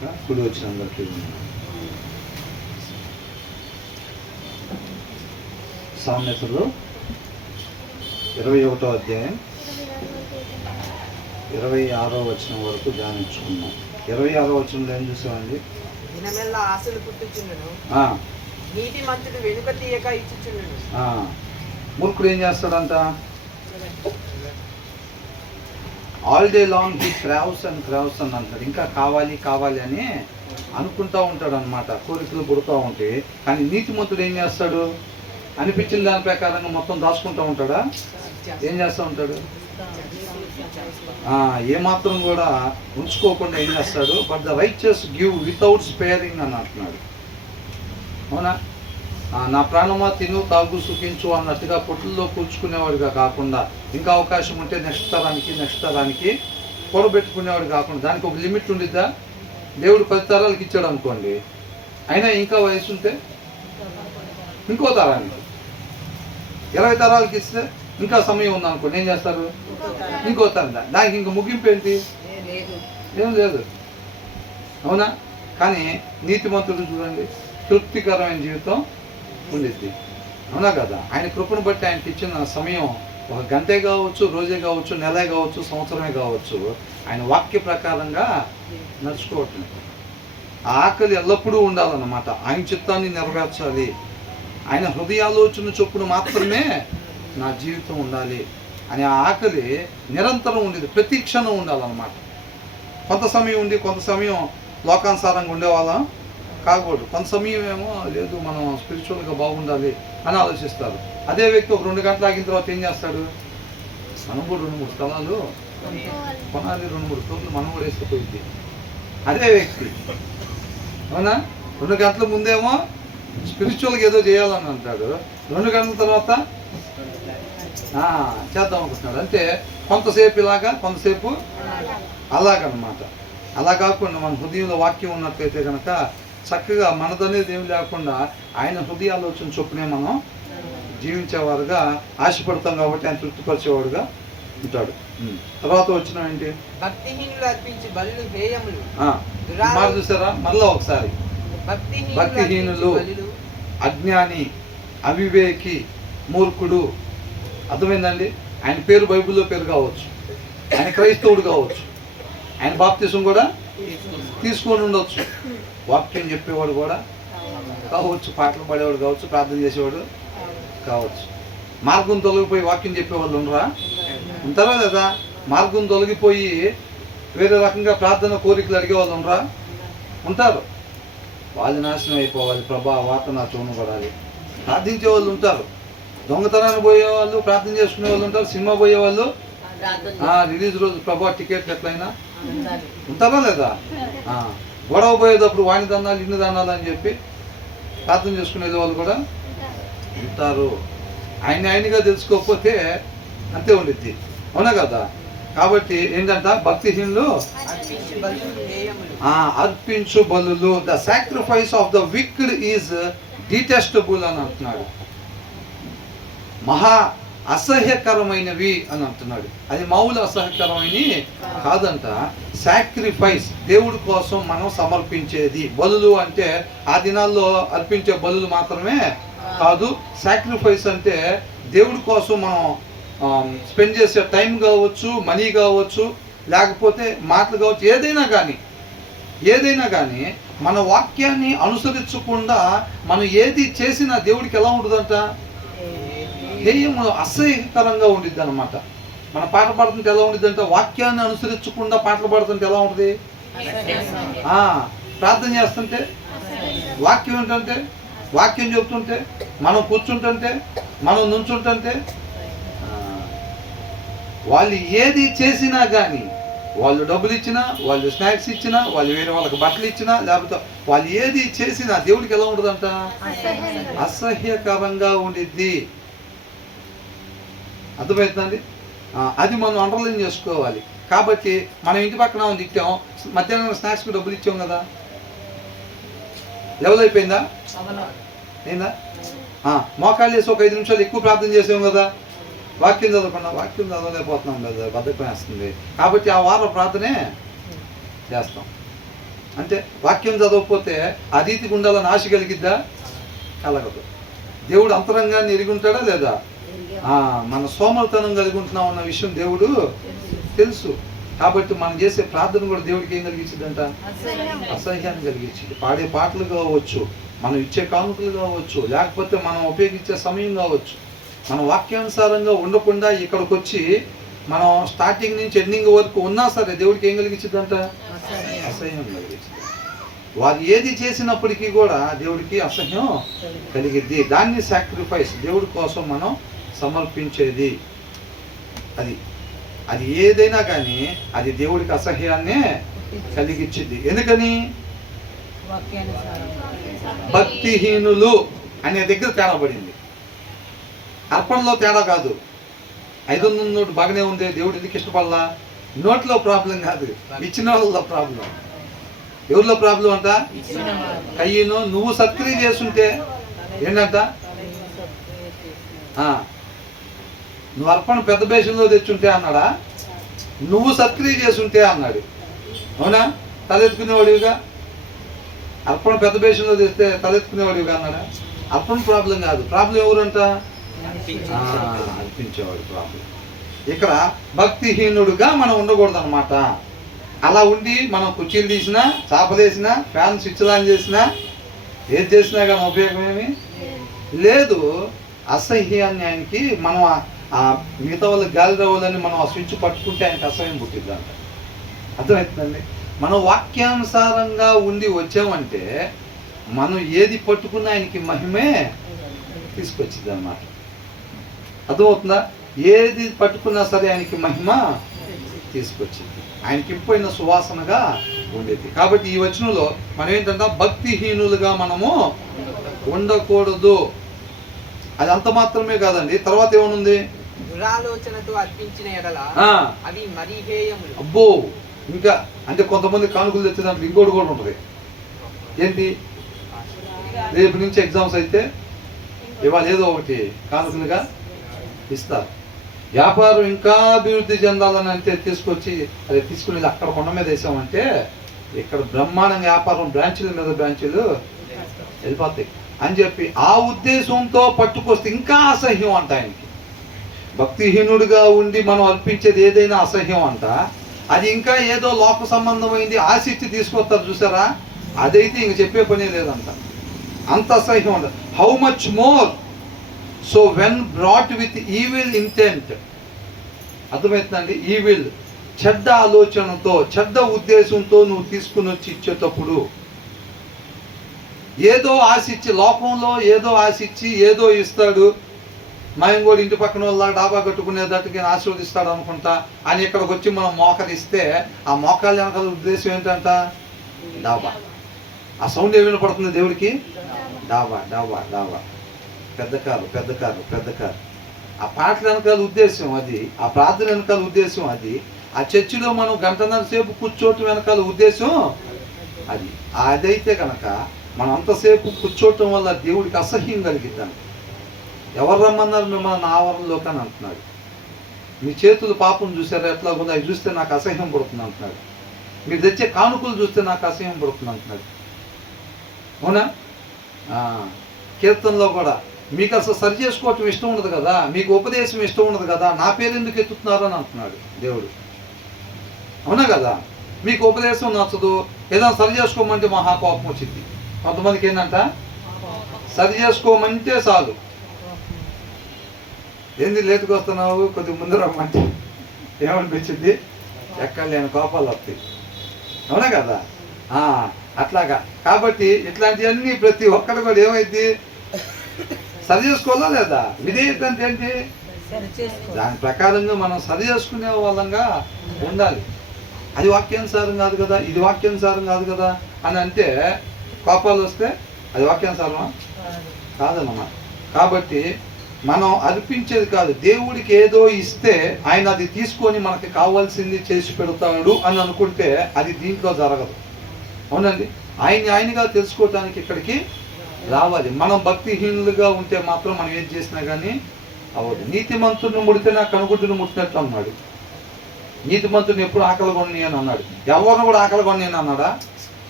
కుడి వచ్చిన అందరికీ సామెతలు 21వ అధ్యాయం 26వ వచనం వరకు ధ్యానించుకున్నాం. 26వ వచనంలో ఏం చూసామండి? దినమెల్లా ఆశలు పుట్టుచుండును, నీతిమంతుడు వెనుక తీయక ఇచ్చుచుండును. మూర్ఖుడు ఏం చేస్తాడంట? All day long he క్రావ్స్ and అంటాడు. ఇంకా కావాలి కావాలి అని అనుకుంటూ ఉంటాడు అనమాట. కోరికలు పుడుతూ ఉంటాయి. కానీ నీతిమంతుడు ఏం చేస్తాడు? అనిపించిన దాని ప్రకారంగా మొత్తం దాచుకుంటూ ఉంటాడా? ఏం చేస్తూ ఉంటాడు? ఏమాత్రం కూడా ఉంచుకోకుండా ఏం చేస్తాడు? But the righteous give without sparing అని అంటున్నాడు. అవునా? నా ప్రాణమా తిను తాగు సుఖించు అన్నట్టుగా పొట్టుల్లో కూర్చుకునేవాడిగా కాకుండా, ఇంకా అవకాశం ఉంటే నెక్స్ట్ తరానికి కూడబెట్టుకునేవాడు కాకుండా, దానికి ఒక లిమిట్ ఉండిద్దా? దేవుడు 10 తరాలకి ఇచ్చాడు అనుకోండి, అయినా ఇంకా వయసు ఉంటే ఇంకో తరానికి, 20 తరాలకి ఇస్తే ఇంకా సమయం ఉందనుకోండి, ఏం చేస్తారు? ఇంకో తరం. దానికి ఇంక ముగింపు ఏంటి? ఏం లేదు. అవునా? కానీ నీతిమంతుడు చూడండి, తృప్తికరమైన జీవితం ఉండిద్ది. అవునా కదా? ఆయన కృపను బట్టి ఆయనకి ఇచ్చిన సమయం 1 గంటే కావచ్చు, రోజే కావచ్చు, నెలే కావచ్చు, సంవత్సరమే కావచ్చు, ఆయన వాక్య ప్రకారంగా నడుచుకోవటం. ఆ ఆకలి ఎల్లప్పుడూ ఉండాలన్నమాట. ఆయన చిత్తాన్ని నెరవేర్చాలి, ఆయన హృదయాలోచన చొప్పున మాత్రమే నా జీవితం ఉండాలి అని ఆ ఆకలి నిరంతరం ఉండేది, ప్రతి క్షణం ఉండాలన్నమాట. కొంత సమయం ఉండి కొంత సమయం లోకానుసారంగా ఉండేవాళ్ళం కాకూడదు. కొంత సమయం ఏమో లేదు మనం స్పిరిచువల్గా బాగుండాలి అని ఆలోచిస్తారు. అదే వ్యక్తి ఒక 2 గంటలు ఆగిన తర్వాత ఏం చేస్తాడు? మనం కూడా 2-3 స్థలాలు కొనాలి, 2-3 ఫ్లోర్లు మనం కూడా వేసుకుపోయింది. అదే వ్యక్తి, అవునా, 2 గంటల ముందేమో స్పిరిచువల్గా ఏదో చేయాలని అంటాడు, 2 గంటల తర్వాత చేద్దాం అనుకుంటున్నాడు. అంటే కొంతసేపు ఇలాగా, కొంతసేపు అలాగనమాట. అలా కాకుండా మన హృదయంలో వాక్యం ఉన్నట్లయితే కనుక చక్కగా మనదనేది ఏమి లేకుండా ఆయన హృదయాలోచన చొప్పునే మనం జీవించేవారుగా ఆశపడతాం. కాబట్టి ఆయన తృప్తిపరిచేవాడుగా ఉంటాడు. తర్వాత వచ్చిన ఏంటి? భక్తిహీనులు అర్పించి బలులు హేయములు. మరి చూసారా? మళ్ళా ఒకసారి, భక్తిహీనులు, అజ్ఞాని, అవివేకి, మూర్ఖుడు. అర్థమైందండి? ఆయన పేరు బైబిల్లో పేరు కావచ్చు, ఆయన క్రైస్తవుడు కావచ్చు, ఆయన బాప్తిసం కూడా తీసుకొని ఉండొచ్చు, వాక్యం చెప్పేవాడు కూడా కావచ్చు, పాటలు పాడేవాడు కావచ్చు, ప్రార్థన చేసేవాడు కావచ్చు. మార్గం తొలగిపోయి వాక్యం చెప్పేవాళ్ళు ఉండరా? ఉంటారా లేదా? మార్గం తొలగిపోయి వేరే రకంగా ప్రార్థన కోరికలు అడిగే వాళ్ళు ఉండరా? ఉంటారు. వాళ్ళు నాశనం అయిపోవాలి, ప్రభా వాత నా చోను పడాలి ప్రార్థించే వాళ్ళు ఉంటారు. దొంగతనాన్ని పోయేవాళ్ళు ప్రార్థన చేసుకునే వాళ్ళు ఉంటారు. సినిమా పోయేవాళ్ళు రిలీజ్ రోజు ప్రభా టికెట్లు ఎట్లయినా ఉంటారా లేదా? గొడవ పోయేటప్పుడు వాణి దండాలు ఇన్ని దండాలు అని చెప్పి ప్రార్థన చేసుకునే వాళ్ళు కూడా ఉంటారు. ఆయనగా తెలుసుకోకపోతే అంతే ఉండిద్ది. అవునా కదా? కాబట్టి ఏంటంట? భక్తిహీనులు అర్పించు బలులు, the sacrifice of the wicked is detestable అని అంటున్నాడు. మహా అసహ్యకరమైనవి అని అంటున్నాడు. అది మామూలు అసహ్యకరమైనవి కాదంట. సాక్రిఫైస్, దేవుడి కోసం మనం సమర్పించేది. బలులు అంటే ఆ దినాల్లో అర్పించే బలులు మాత్రమే కాదు. సాక్రిఫైస్ అంటే దేవుడి కోసం మనం స్పెండ్ చేసే టైం కావచ్చు, మనీ కావచ్చు, లేకపోతే మాటలు కావచ్చు, ఏదైనా కానీ మన వాక్యాన్ని అనుసరించకుండా మనం ఏది చేసినా దేవుడికి ఎలా ఉంటుందంట? హేయము, అసహ్యకరంగా ఉండిద్ది అనమాట. మన పాట పాడుతుంటే ఎలా ఉండిద్ది అంటే, వాక్యాన్ని అనుసరించకుండా పాటలు పాడుతుంటే ఎలా ఉంటుంది? ప్రార్థన చేస్తుంటే, వాక్యం ఏంటంటే, వాక్యం చెబుతుంటే, మనం కూర్చుంటుంటే, మనం నుంచుంటుంటే, వాళ్ళు ఏది చేసినా కానీ, వాళ్ళు డబ్బులు ఇచ్చినా, వాళ్ళు స్నాక్స్ ఇచ్చినా, వాళ్ళు వేరే వాళ్ళకి బట్టలు ఇచ్చినా, లేకపోతే వాళ్ళు ఏది చేసినా దేవుడికి ఎలా ఉంటుందంట? అసహ్యకరంగా ఉండిద్ది. అర్థమవుతుందండి? అది మనం అండర్లైన్ చేసుకోవాలి. కాబట్టి మనం ఇంటి పక్కన తిట్టాం, మధ్యాహ్నం స్నాక్స్కి డబ్బులు ఇచ్చాం కదా, లెవెల్ అయిపోయిందా? అయిందా? మోకాళ్ళు వేసి ఒక 5 నిమిషాలు ఎక్కువ ప్రార్థన చేసాం కదా, వాక్యం చదవలేకపోతున్నాం కదా, బద్ధకం వేస్తుంది. కాబట్టి ఆ వారం ప్రార్థనే చేస్తాం. అంటే వాక్యం చదవకపోతే ఆ రీతికి ఉండాలని ఆశ కలిగిద్దా? కలగదు. దేవుడు అంతరంగాన్ని ఎరిగి ఉంటాడా లేదా? మన సోమరితనం కలిగి ఉంటున్నాం అన్న విషయం దేవుడు తెలుసు. కాబట్టి మనం చేసే ప్రార్థన కూడా దేవుడికి ఏం కలిగించిందంట? అసహ్యాన్ని కలిగించింది. పాడే పాటలు కావచ్చు, మనం ఇచ్చే కానుకలు కావచ్చు, లేకపోతే మనం ఉపయోగించే సమయం కావచ్చు, మన వాక్యానుసారంగా ఉండకుండా ఇక్కడికి వచ్చి మనం స్టార్టింగ్ నుంచి ఎండింగ్ వరకు ఉన్నా సరే దేవుడికి ఏం కలిగించిందంట? అసహ్యం కలిగించింది. వారు ఏది చేసినప్పటికీ కూడా దేవుడికి అసహ్యం కలిగిద్ది. దాన్ని సాక్రిఫైస్, దేవుడి కోసం మనం సమర్పించేది. అది ఏదైనా కానీ అది దేవుడికి అసహ్యాన్నే కలిగించింది. ఎందుకని? భక్తిహీనులు అనే దగ్గర తేడా పడింది. అర్పణలో తేడా కాదు. 500 నోటు బాగానే ఉంది, దేవుడు ఎందుకు ఇష్టపడలా? నోట్లో ప్రాబ్లం కాదు, ఇచ్చిన వాళ్ళలో ప్రాబ్లం. ఎవరిలో ప్రాబ్లం అంట? కయ్యను నువ్వు సత్క్రియ చేస్తుంటే ఏంటంట? నువ్వు అర్పణ పెద్ద బేషన్లో తెచ్చుంటే అన్నాడా? నువ్వు సత్క్రియ చేస్తుంటే అన్నాడు. అవునా? తలెత్తుకునేవాడివిగా. అర్పణ పెద్ద బేషన్లో తెస్తే తలెత్తుకునేవాడివిగా అన్నాడా? అర్పణ ప్రాబ్లం కాదు, ప్రాబ్లం ఎవరంట? అర్పించేవాడు ప్రాబ్లం. ఇక్కడ భక్తిహీనుడుగా మనం ఉండకూడదు అనమాట. అలా ఉండి మనం కుర్చీలు తీసినా, చాపలేసినా, ఫ్యాన్ స్విచ్ ఆన్ చేసినా, ఏది చేసినా కానీ ఉపయోగం ఏమి లేదు. అసహ్యాన్ని ఆయనకి మనం మిగతా వాళ్ళకి గాలి రావాలని మనం ఆ స్విచ్ పట్టుకుంటే ఆయనకి అసహ్యం పుట్టిద్దంట. అర్థమవుతుందండి? మనం వాక్యానుసారంగా ఉండి వచ్చామంటే మనం ఏది పట్టుకున్నా ఆయనకి మహిమే తీసుకొచ్చింది అన్నమాట. అర్థమవుతుందా? ఏది పట్టుకున్నా సరే ఆయనకి మహిమ తీసుకొచ్చింది, ఆయనకి ఇంపైన సువాసనగా ఉండేది. కాబట్టి ఈ వచనంలో మనం ఏంటంటే భక్తిహీనులుగా మనము ఉండకూడదు. అది అంత మాత్రమే కాదండి, తర్వాత ఏమనుంది? దురాలోచనతో అర్పించిన ఎడల అవి మరీ హేయములు. అబ్బో, ఇంకా అంటే కొంతమంది కానుకలు తెచ్చే దాంట్లో ఇంకోటి కూడా ఉంటుంది. ఏంటి? రేపు నుంచి ఎగ్జామ్స్ అయితే ఇవాళ ఏదో ఒకటి కానుకలుగా ఇస్తారు. వ్యాపారం ఇంకా అభివృద్ధి చెందాలని అంటే తీసుకొచ్చి అది తీసుకుని అక్కడ కొండ మీద వేసామంటే ఇక్కడ బ్రహ్మాండంగా వ్యాపారం బ్రాంచీల మీద బ్రాంచీలు వెళ్ళిపోతాయి అని చెప్పి ఆ ఉద్దేశంతో పట్టుకొస్తే ఇంకా అసహ్యం అంట ఆయనకి. భక్తిహీనుడిగా ఉండి మనం అర్పించేది ఏదైనా అసహ్యం అంట. అది ఇంకా ఏదో లోక సంబంధమైంది ఆశిచ్చి తీసుకొస్తారు చూసారా, అదైతే ఇంక చెప్పే పనే లేదంట. అంత అసహ్యం అంట. How much more so when brought with evil intent. అర్థమవుతుందండి? ఈవిల్, చెడ్డ ఆలోచనతో, చెడ్డ ఉద్దేశంతో నువ్వు తీసుకుని వచ్చి ఇచ్చేటప్పుడు ఏదో ఆశిచ్చి, లోకంలో ఏదో ఆశిచ్చి ఏదో ఇస్తాడు, మేము కూడా ఇంటి పక్కన వాళ్ళ డాబా కట్టుకునేటట్టుగా ఆశీర్వదిస్తాడు అనుకుంటా అని ఇక్కడికి వచ్చి మనం మోకరిస్తే ఆ మోకాళ్ళ వెనకాల ఉద్దేశం ఏంటంట? డాబా. ఆ సౌండ్ ఏమైనా పడుతుంది దేవుడికి? డాబా డాబా డాబా, పెద్ద కారు పెద్ద కారు పెద్ద కారు. ఆ పాటల వెనకాల ఉద్దేశం అది, ఆ ప్రార్థన వెనకాల ఉద్దేశం అది, ఆ చర్చిలో మనం గంటన్నర సేపు కూర్చోవటం వెనకాల ఉద్దేశం అది. అదైతే కనుక మనం అంతసేపు కూర్చోవటం వల్ల దేవుడికి అసహ్యం కలిగిద్దాను. ఎవరు రమ్మన్నారు మిమ్మల్ని ఆవరణలోకి అని అంటున్నాడు. మీ చేతులు పాపం చూసారా ఎట్లా ఉందో, అవి చూస్తే నాకు అసహ్యం పడుతుంది అంటున్నాడు. మీరు తెచ్చే కానుకలు చూస్తే నాకు అసహ్యం పడుతుంది అంటున్నాడు. అవునా? కీర్తనలో కూడా మీకు అసలు సరి చేసుకోవటం ఇష్టం ఉండదు కదా, మీకు ఉపదేశం ఇష్టం ఉండదు కదా, నా పేరు ఎందుకు ఎత్తుతున్నారు అని అంటున్నాడు దేవుడు. అవునా కదా? మీకు ఉపదేశం నచ్చదు, ఏదైనా సరి చేసుకోమంటే మహాకోపం వచ్చింది. కొంతమందికి ఏంటంట, సరి చేసుకోమంటే చాలు, ఏంది లేటుకు వస్తున్నావు, కొద్దిగా ముందు రమ్మంటే ఏమనిపించింది? ఎక్కడ లేని కోపాలు వస్తాయి. అవునా కదా? అట్లాగా. కాబట్టి ఇట్లాంటివన్నీ ప్రతి ఒక్కరు కూడా ఏమైంది, సరి చేసుకోవాలా లేదా? విధేయత అంటే ఏంటి? దాని ప్రకారంగా మనం సరి చేసుకునే వాళ్ళంగా ఉండాలి. అది వాక్యానుసారం కాదు కదా, ఇది వాక్యానుసారం కాదు కదా అని అంటే కోపాలు వస్తే అది వాక్యానుసారమా? కాదన్నమాట. కాబట్టి మనం అర్పించేది కాదు, దేవుడికి ఏదో ఇస్తే ఆయన అది తీసుకొని మనకి కావాల్సింది చేసి పెడతాడు అని అనుకుంటే అది దీంట్లో జరగదు. అవునండి? ఆయనగా తెలుసుకోవటానికి ఇక్కడికి రావాలి. మనం భక్తిహీనులుగా ఉంటే మాత్రం మనం ఏం చేసినా కానీ అవ్వదు. నీతిమంతుడిని ముడితే నా కనుగుడ్డును ముట్టినట్టు అన్నాడు. నీతిమంతుడిని ఎప్పుడు ఆకలి కొని అని అన్నాడు. ఎవరిని కూడా ఆకలి కొని అని అన్నాడా?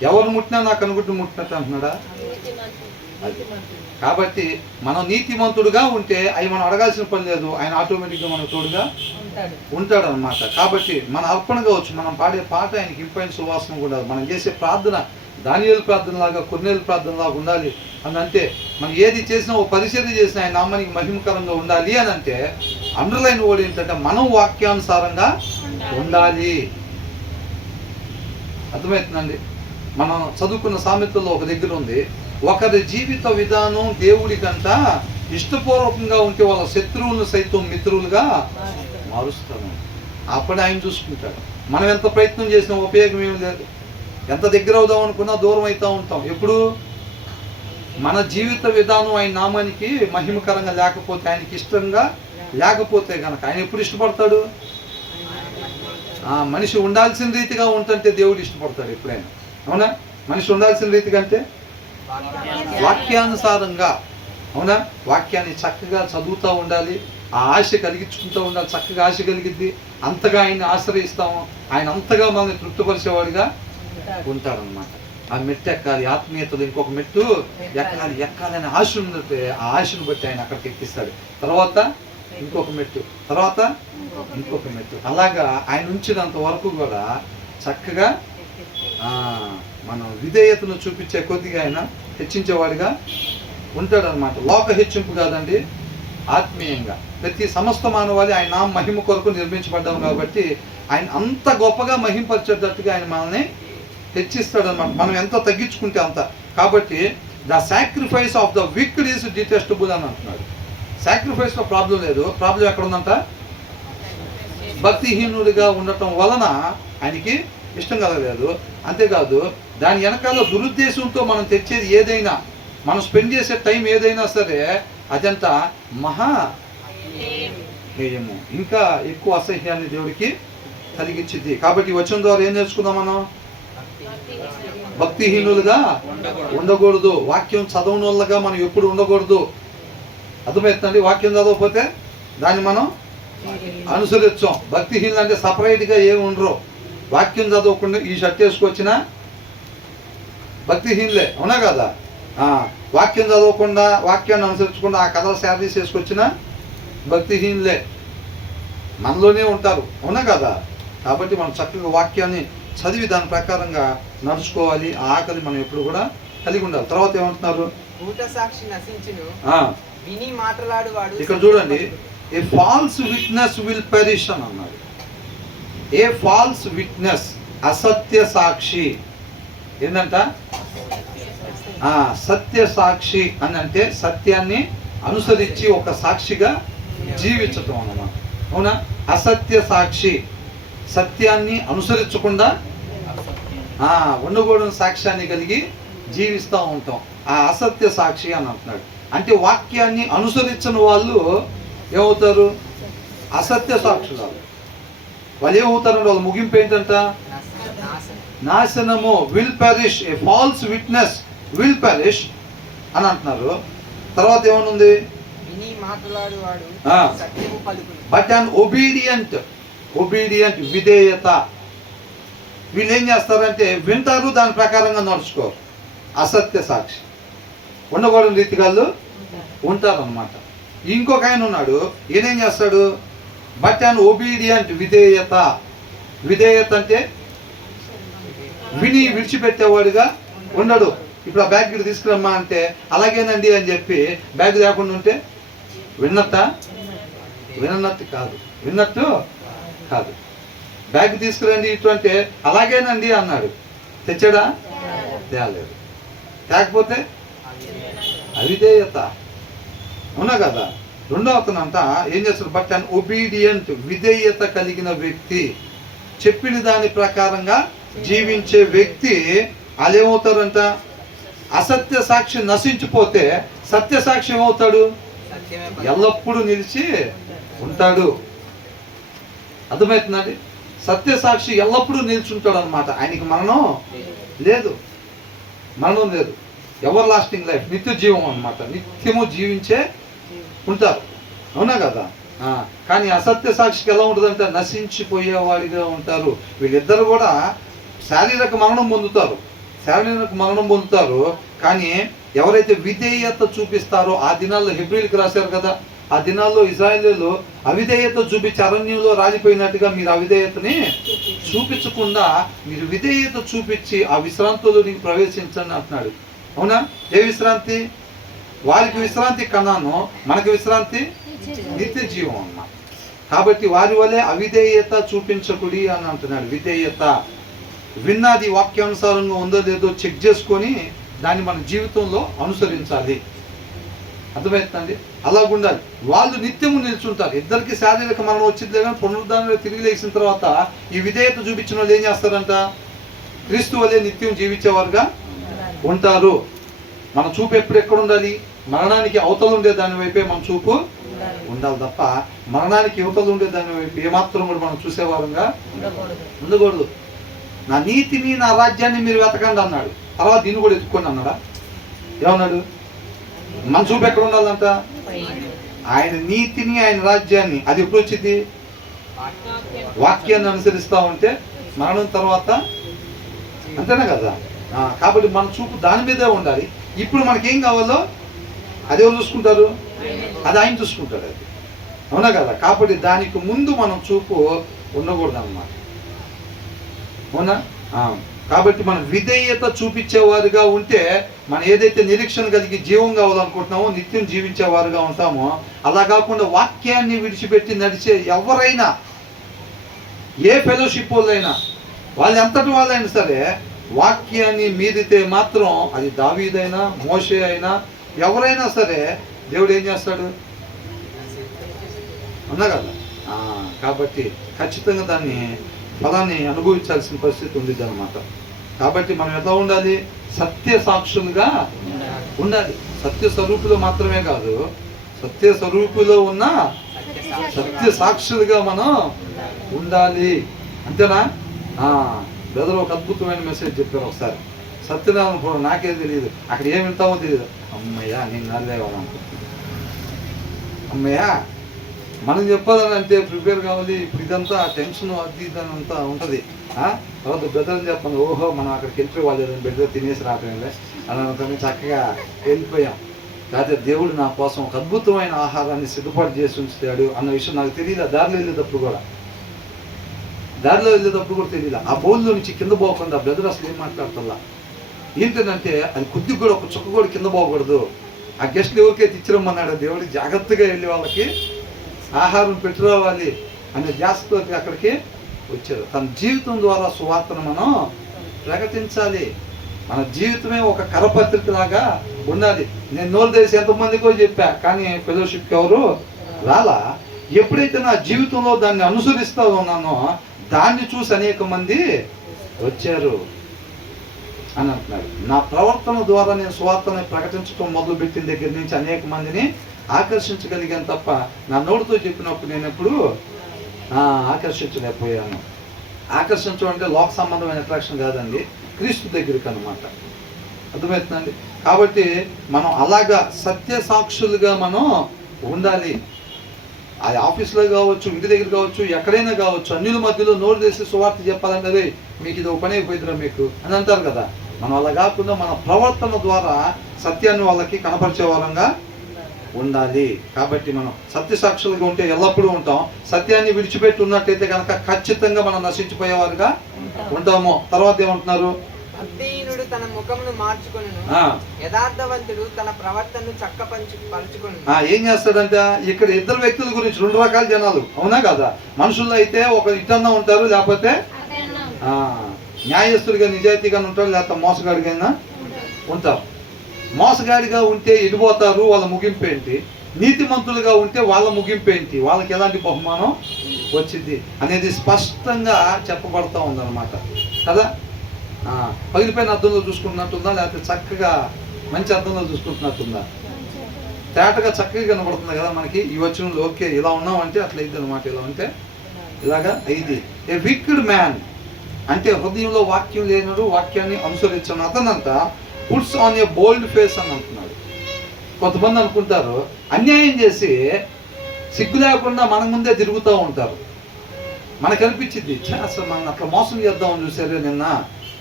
ఎవరు ముట్టినా నా కనుగుడ్డు ముట్టినట్టు అంటున్నాడా? అది. కాబట్టి మనం నీతిమంతుడుగా ఉంటే అవి మనం అడగాల్సిన పని లేదు, ఆయన ఆటోమేటిక్గా మన తోడుగా ఉంటాడు అనమాట. కాబట్టి మన అర్పణ కావచ్చు, మనం పాడే పాట ఆయనకి ఇంపైన సువాసన కూడా, మనం చేసే ప్రార్థన దానియేలు ప్రార్థనలాగా, కొర్నేలు ప్రార్థనలాగా ఉండాలి అని అంటే, మనం ఏది చేసినా ఓ పరిచర్య చేసినా ఆయన నామానికి మహిమకరంగా ఉండాలి అని అంటే, అండర్లైన్ వర్డ్ ఏంటంటే మనం వాక్యానుసారంగా ఉండాలి. అర్థమవుతుందండి? మనం చదువుకున్న సామెతల్లో ఒక దగ్గర ఉంది, ఒకరి జీవిత విధానం దేవుడికంట ఇష్టపూర్వకంగా ఉంటే వాళ్ళ శత్రువులను సైతం మిత్రులుగా మారుస్తాను. అప్పుడే ఆయన చూసుకుంటాడు. మనం ఎంత ప్రయత్నం చేసినా ఉపయోగం ఏమి లేదు. ఎంత దగ్గర అవుదాం అనుకున్నా దూరం అవుతూ ఉంటాం. ఎప్పుడు మన జీవిత విధానం ఆయన నామానికి మహిమకరంగా లేకపోతే, ఆయనకి ఇష్టంగా లేకపోతే కనుక ఆయన ఎప్పుడు ఇష్టపడతాడు? మనిషి ఉండాల్సిన రీతిగా ఉంటుంటే దేవుడు ఇష్టపడతాడు ఎప్పుడైనా. అవునా? మనిషి ఉండాల్సిన రీతిగా అంటే వాక్యానుసారంగా. అవునా? వాక్యాన్ని చక్కగా చదువుతూ ఉండాలి, ఆ ఆశ కలిగించుకుంటూ ఉండాలి. చక్కగా ఆశ కలిగిద్ది, అంతగా ఆయన్ని ఆశ్రయిస్తాము, ఆయన అంతగా మనల్ని తృప్తిపరిచేవాడిగా ఉంటాడనమాట. ఆ మెట్టు ఎక్కాలి, ఆత్మీయతలు ఇంకొక మెట్టు ఎక్కాలి, ఎక్కాలని ఆశ ఉంటే ఆ ఆశను బట్టి ఆయన అక్కడికి ఎక్కిస్తాడు. తర్వాత ఇంకొక మెట్టు, తర్వాత ఇంకొక మెట్టు, అలాగా ఆయన ఉంచినంత వరకు కూడా చక్కగా మనం విధేయతను చూపించే కొద్దిగా ఆయన హెచ్చించేవాడిగా ఉంటాడనమాట. లోక హెచ్చింపు కాదండి, ఆత్మీయంగా. ప్రతి సమస్త మానవాళి ఆయన నామ మహిమ కొరకు నిర్మించబడ్డాం కాబట్టి ఆయన అంత గొప్పగా మహింపరిచేటట్టుగా ఆయన మనల్ని హెచ్చిస్తాడనమాట. మనం ఎంత తగ్గించుకుంటే అంత. కాబట్టి the sacrifice of the wicked is detestable అని అంటున్నాడు. సాక్రిఫైస్లో ప్రాబ్లం లేదు, ప్రాబ్లం ఎక్కడ ఉందంట? భక్తిహీనుడిగా ఉండటం వలన ఆయనకి ఇష్టం కలగలేదు. అంతేకాదు దాని వెనకాల దురుద్దేశంతో మనం తెచ్చేది ఏదైనా, మనం స్పెండ్ చేసే టైం ఏదైనా సరే అదంతా మహా హేయము, ఇంకా ఎక్కువ అసహ్యాన్ని దేవుడికి కలిగించింది. కాబట్టి వచనం ద్వారా ఏం నేర్చుకుందాం మనం? భక్తిహీనులుగా ఉండకూడదు. వాక్యం చదవనోళ్ళగా మనం ఎప్పుడు ఉండకూడదు. అర్థమవుతుందండి? వాక్యం చదవకపోతే దాన్ని మనం అనుసరించాం. భక్తిహీనులు అంటే సపరేట్గా ఏమి ఉండరు. వాక్యం చదవకుండా ఈ షర్ట్ వేసుకొచ్చినా భక్తిహీనులే. అవునా కదా? వాక్యం చదవకుండా, వాక్యాన్ని అనుసరించకుండా ఆ కథల శారీస్ వేసుకొచ్చినా భక్తిహీనులే మనలోనే ఉంటారు. అవునా కదా? కాబట్టి మనం చక్కగా వాక్యాన్ని చదివి దాని ప్రకారంగా నడుచుకోవాలి. ఆ ఆకలి మనం ఎప్పుడు కూడా కలిగి ఉండాలి. తర్వాత ఏమంటున్నారు? సాక్షి నశించును, విని మాట్లాడువాడు. ఇక్కడ చూడండి, ఏ ఫాల్స్ విట్నెస్ విల్ పెరిష్ అని అన్నాడు. ఏ ఫాల్స్ విట్నెస్, అసత్య సాక్షి. ఏంటంట? సత్య సాక్షి అని అంటే సత్యాన్ని అనుసరించి ఒక సాక్షిగా జీవించటం అన్నమాట. అవునా? అసత్య సాక్షి, సత్యాన్ని అనుసరించకుండా ఉండకూడని సాక్ష్యాన్ని కలిగి జీవిస్తూ ఉంటాం. ఆ అసత్య సాక్షి అని అంటున్నాడు. అంటే వాక్యాన్ని అనుసరించని వాళ్ళు ఏమవుతారు? అసత్య సాక్షులు. వాళ్ళు ఏమవుతారంటే వాళ్ళ ముగింపు ఏంటంట? నాశనము. Will perish, A falls witness will perish అని అంటున్నారు. తర్వాత ఏమనుంది? బట్ అండ్ ఒబీడియంట్, విధేయత. వీళ్ళు ఏం చేస్తారంటే వింటారు, దాని ప్రకారంగా నడుచుకోరు. అసత్య సాక్షి, ఉండకూడని రీతిగాళ్ళు ఉంటారన్నమాట. ఇంకొక ఆయన ఉన్నాడు, ఈయనేం చేస్తాడు? బట్ అండ్ ఒబీడియంట్, విధేయత. విధేయత అంటే విని విడిచిపెట్టేవాడుగా ఉండడు. ఇప్పుడు ఆ బ్యాగ్ ఇక్కడ తీసుకురమ్మా అంటే అలాగేనండి అని చెప్పి బ్యాగ్ లేకుండా ఉంటే వినట్టు కాదు. బ్యాగ్ తీసుకురండి ఇటు అంటే అలాగేనండి అన్నాడు. తెచ్చాడా? తేలేదు. తేకపోతే అవిధేయత. అవునా కదా? రెండో అతనంట ఏం చేస్తాడు? బట్ అండ్ ఒబీడియంట్, విధేయత కలిగిన వ్యక్తి, చెప్పిన దాని ప్రకారంగా జీవించే వ్యక్తి. అదేమవుతారంట? అసత్య సాక్షి నశించిపోతే సత్య సాక్షి ఏమవుతాడు? ఎల్లప్పుడూ నిలిచి ఉంటాడు. అర్థమవుతుందండి? సత్య సాక్షి ఎల్లప్పుడూ నిల్చుంటాడు అనమాట. ఆయనకి మరణం లేదు. ఎవర్ లాస్టింగ్ లైఫ్, నిత్య జీవం అనమాట. నిత్యము జీవించే ఉంటారు. అవునా కదా? కానీ అసత్య సాక్షికి ఎలా ఉంటుందంటే నశించిపోయేవాడిగా ఉంటారు. వీళ్ళిద్దరు కూడా శారీరక మరణం పొందుతారు, శారీరక మరణం పొందుతారు. కానీ ఎవరైతే విధేయత చూపిస్తారో, ఆ దినాల్లో హెబ్రీలకు రాశారు కదా, ఆ దినాల్లో ఇజ్రాయేలీలు అవిధేయత చూపించి అరణ్యంలో రాలిపోయినట్టుగా మీరు అవిధేయతని చూపించకుండా మీరు విధేయత చూపించి ఆ విశ్రాంతిలోనికి ప్రవేశించండి అంటున్నాడు. అవునా? ఏ విశ్రాంతి? వారికి విశ్రాంతి కన్నాను, మనకి విశ్రాంతి నిత్య జీవం అన్నమాట. కాబట్టి వారి వలె అవిధేయత చూపించకుడి అని అంటున్నాడు. విధేయత విన్నది వాక్యానుసారంగా ఉందో లేదో చెక్ చేసుకొని దాన్ని మన జీవితంలో అనుసరించాలి. అర్థమవుతుందండి? అలాగుండాలి. వాళ్ళు నిత్యము నిల్చుంటారు. ఇద్దరికి శారీరక మరణం వచ్చింది కానీ పునరుద్ధరణలో తిరిగి లేచిన తర్వాత ఈ విధేయత చూపించిన వాళ్ళు ఏం చేస్తారంట? క్రీస్తు వలె నిత్యం జీవించేవారుగా ఉంటారు. మన చూపు ఎప్పుడు ఎక్కడ ఉండాలి? మరణానికి అవతలు ఉండే దాని వైపే మన చూపు ఉండాలి తప్ప మరణానికి యువతలు ఉండే దాని వైపు ఏమాత్రం కూడా మనం చూసేవారంగా ఉండకూడదు. నా నీతిని నా రాజ్యాన్ని మీరు వెతకండి అన్నాడు. తర్వాత దీన్ని కూడా ఎత్తుక్కోండి అన్నాడా? ఏమన్నాడు? మన చూపు ఎక్కడ ఉండాలంట? ఆయన నీతిని ఆయన రాజ్యాన్ని. అది ఎప్పుడు వచ్చింది? వాక్యాన్ని అనుసరిస్తూ ఉంటే మరణం తర్వాత, అంతేనా కదా? కాబట్టి మన చూపు దాని మీదే ఉండాలి. ఇప్పుడు మనకేం కావాలో అది ఎవరు చూసుకుంటారు? అది ఆయన చూసుకుంటాడు. అది అవునా కదా? కాబట్టి దానికి ముందు మనం చూపు ఉండకూడదు అన్నమాట. అవునా? కాబట్టి మనం విధేయత చూపించేవారుగా ఉంటే మనం ఏదైతే నిరీక్షణ కలిగి జీవం కావాలనుకుంటున్నామో, నిత్యం జీవించేవారుగా ఉంటామో, అలా కాకుండా వాక్యాన్ని విడిచిపెట్టి నడిచే ఎవరైనా, ఏ ఫెలోషిప్ వాళ్ళైనా, వాళ్ళు ఎంతటి వాళ్ళైనా సరే, వాక్యాన్ని మీరితే మాత్రం అది దావీదైనా మోషే అయినా ఎవరైనా సరే దేవుడు ఏం చేస్తాడు? అన్నా కదా? కాబట్టి ఖచ్చితంగా దాన్ని ఫలాన్ని అనుభవించాల్సిన పరిస్థితి ఉంది అన్నమాట. కాబట్టి మనం ఎలా ఉండాలి? సత్య సాక్షులుగా ఉండాలి. సత్య స్వరూపులో మాత్రమే కాదు, సత్య స్వరూపులో ఉన్న సత్య సాక్షులుగా మనం ఉండాలి. అంతేనా? బ్రదర్ ఒక అద్భుతమైన మెసేజ్ చెప్పారు ఒకసారి. సత్యనారాయణ నాకే తెలియదు, అక్కడ ఏమి వింటామో తెలియదు. అమ్మయ్యా నేను నల్లేవాడు అనుకుంటున్నాను. అమ్మయ్యా మనం చెప్పాలని అంటే ప్రిపేర్ కావాలి. ఇప్పుడు ఇదంతా టెన్షన్ అది ఇదని అంతా ఉంటుంది. తర్వాత బ్రదర్ అని చెప్పాను, ఓహో మనం అక్కడికి వెళ్ళిపోయి వాళ్ళు బెడ్లో తినేసి రావటంలే అని అనుకుని చక్కగా వెళ్ళిపోయాం. లేకపోతే దేవుడు నా కోసం ఒక అద్భుతమైన ఆహారాన్ని సిద్ధపాటు చేసి ఉంచాడు అన్న విషయం నాకు తెలియదు. దారిలో వెళ్ళేటప్పుడు కూడా తెలియదు. ఆ బౌల్లో నుంచి కింద పోకుండా బ్రదర్ అసలు ఏం మాట్లాడుతుందా ఏంటంటే అది కొద్దిగా కూడా ఒక చుక్క కూడా కింద పోకూడదు. ఆ గెస్ట్లు ఎవరికైతే ఇచ్చిరమ్మన్నాడు దేవుడు, జాగ్రత్తగా వెళ్ళి వాళ్ళకి ఆహారం పెట్టుకోవాలి అనే ధ్యాసతో అక్కడికి వచ్చారు. తన జీవితం ద్వారా సువార్తను మనం ప్రకటించాలి. మన జీవితమే ఒక కరపత్రిక లాగా ఉండాలి. నేను నోరు తెలిసి ఎంతమందికో చెప్పా, కానీ ఫెలోషిప్కి ఎవరు రాలా. ఎప్పుడైతే నా జీవితంలో దాన్ని అనుసరిస్తూ ఉన్నానో దాన్ని చూసి అనేక మంది వచ్చారు అని అంటున్నాడు. నా ప్రవర్తన ద్వారా నేను సువార్తను ప్రకటించడం మొదలుపెట్టిన దగ్గర నుంచి అనేక మందిని ఆకర్షించగలిగాను తప్ప నా నోటితో చెప్పినప్పుడు నేను ఎప్పుడు ఆకర్షించలేకపోయాను. ఆకర్షించడం అంటే లోక సంబంధమైన అట్రాక్షన్ కాదండి, క్రీస్తు దగ్గరికి అన్నమాట. అర్థమవుతుందండి? కాబట్టి మనం అలాగా సత్య సాక్షులుగా మనం ఉండాలి. అది ఆఫీస్లో కావచ్చు, ఇంటి దగ్గర కావచ్చు, ఎక్కడైనా కావచ్చు, అన్యుల మధ్యలో నోరు తెసి సువార్త చెప్పాలంటే అదే మీకు ఇది ఒక పని అయిపోయిద్దిరా మీకు అని అంటారు కదా. మనం అలా కాకుండా మన ప్రవర్తన ద్వారా సత్యాన్ని వాళ్ళకి కనపరిచే వారంగా ఉండాలి. కాబట్టి మనం సత్య సాక్షులుగా ఉంటే ఎల్లప్పుడూ ఉంటాం. సత్యాన్ని విడిచిపెట్టి ఉన్నట్టయితే కనుక ఖచ్చితంగా మనం నశించిపోయేవారుగా ఉంటాము. తర్వాత ఏమంటున్నారు? భక్తిహీనుడు తన ముఖమును మార్చుకొనును, యథార్థవంతుడు తన ప్రవర్తనను చక్కపరచుకొనును. ఏం చేస్తాడంట? ఇక్కడ ఇద్దరు వ్యక్తుల గురించి, రెండు రకాల జనాలు. అవునా కదా? మనుషుల్లో అయితే ఒక ఇటన్నా ఉంటారు, లేకపోతే న్యాయస్తుడిగా నిజాయితీగా ఉంటారు, లేకపోతే మోసగాడిగా ఉంటారు. మోసగాడిగా ఉంటే ఎడిపోతారు, వాళ్ళ ముగింపు ఏంటి? నీతిమంతులుగా ఉంటే వాళ్ళ ముగింపు ఏంటి? వాళ్ళకి ఎలాంటి బహుమానం వచ్చింది అనేది స్పష్టంగా చెప్పబడతా ఉందన్నమాట కదా. పగిలిపోయిన అర్థంలో చూసుకుంటున్నట్టుందా, లేకపోతే చక్కగా మంచి అర్థంలో చూసుకుంటున్నట్టుందా? తేటగా చక్కగా కనబడుతుంది కదా మనకి ఈ వచనంలో. ఓకే, ఇలా ఉన్నామంటే అట్లా అయింది అనమాట. ఇలా ఉంటే ఇలాగా అయింది. ఏ విక్డ్ మ్యాన్ అంటే హృదయంలో వాక్యం లేనుడు, వాక్యాన్ని అనుసరించను అతనంతా puts on a bold face అని అంటున్నాడు. కొంతమంది అనుకుంటారు అన్యాయం చేసి సిగ్గు లేకుండా మన ముందే తిరుగుతూ ఉంటారు. మనకు అనిపించింది, అసలు మనం అట్లా మోసం చేద్దామని చూసారే నిన్న